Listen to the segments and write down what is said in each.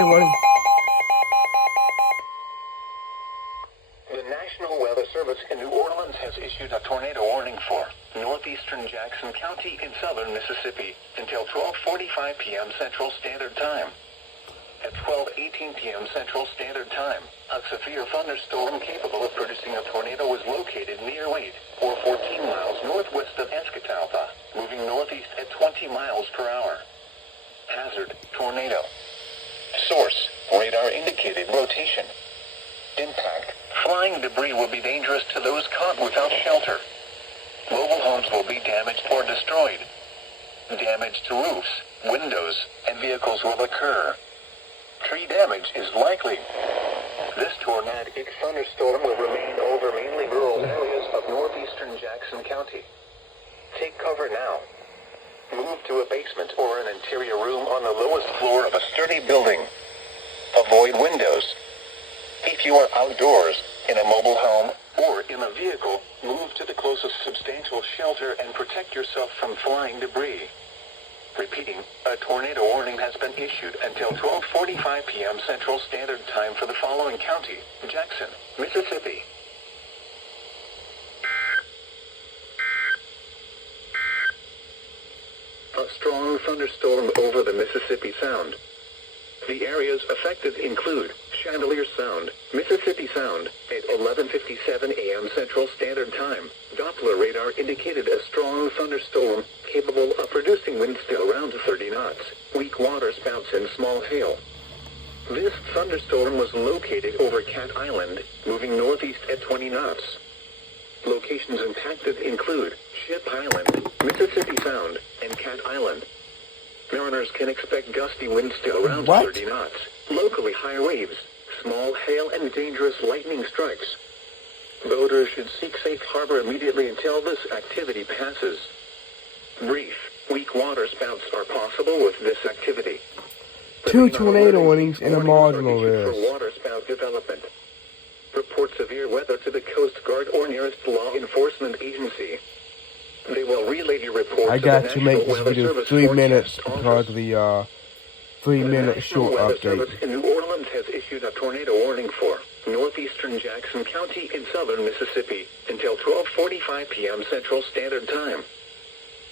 Warning. The National Weather Service in New Orleans has issued a tornado warning for northeastern Jackson County in southern Mississippi until 12:45 p.m. Central Standard Time. At 12:18 p.m. Central Standard Time, a severe thunderstorm capable of producing a tornado was located near Wade, or 14 miles northwest of Escatawpa, moving northeast at 20 miles per hour. Hazard, tornado. Source, radar indicated rotation. Impact, flying debris will be dangerous to those caught without shelter. Mobile homes will be damaged or destroyed. Damage to roofs, windows, and vehicles will occur. Tree damage is likely. This tornadic thunderstorm will remain over mainly rural areas of northeastern Jackson County. Take cover now. Move to a basement or an interior room on the lowest floor of a sturdy building. Avoid windows. If you are outdoors, in a mobile home, or in a vehicle, move to the closest substantial shelter and protect yourself from flying debris. Repeating, a tornado warning has been issued until 12:45 p.m. Central Standard Time for the following county: Jackson, Mississippi. A strong thunderstorm over the Mississippi Sound. The areas affected include Chandelier Sound, Mississippi Sound, at 11:57 a.m. Central Standard Time. Doppler radar indicated a strong thunderstorm capable of producing winds to around 30 knots, weak waterspouts and small hail. This thunderstorm was located over Cat Island, moving northeast at 20 knots. Locations impacted include Ship Island, Mississippi Sound, and Cat Island. Mariners can expect gusty winds to around 30 knots, locally high waves, small hail and dangerous lightning strikes. Boaters should seek safe harbor immediately until this activity passes. Brief, weak waterspouts are possible with this activity. 2 tornado warnings and a marginal risk. For waterspout development. Report severe weather to the Coast Guard or nearest law enforcement agency. They will relay your report I to got the to make National this Weather video Service 3 minutes Forecast because of the 3-minute short Weather update. Service in New Orleans has issued a tornado warning for northeastern Jackson County in southern Mississippi until 12:45 p.m. Central Standard Time.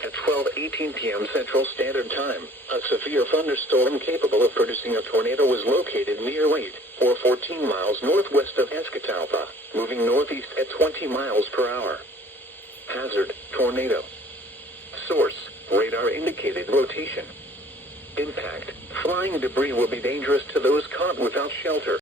At 12:18 p.m. Central Standard Time, a severe thunderstorm capable of producing a tornado was located near Wade, or 14 miles northwest of Escatawpa, moving northeast at 20 miles per hour. Hazard, tornado. Source, radar indicated rotation. Impact, flying debris will be dangerous to those caught without shelter.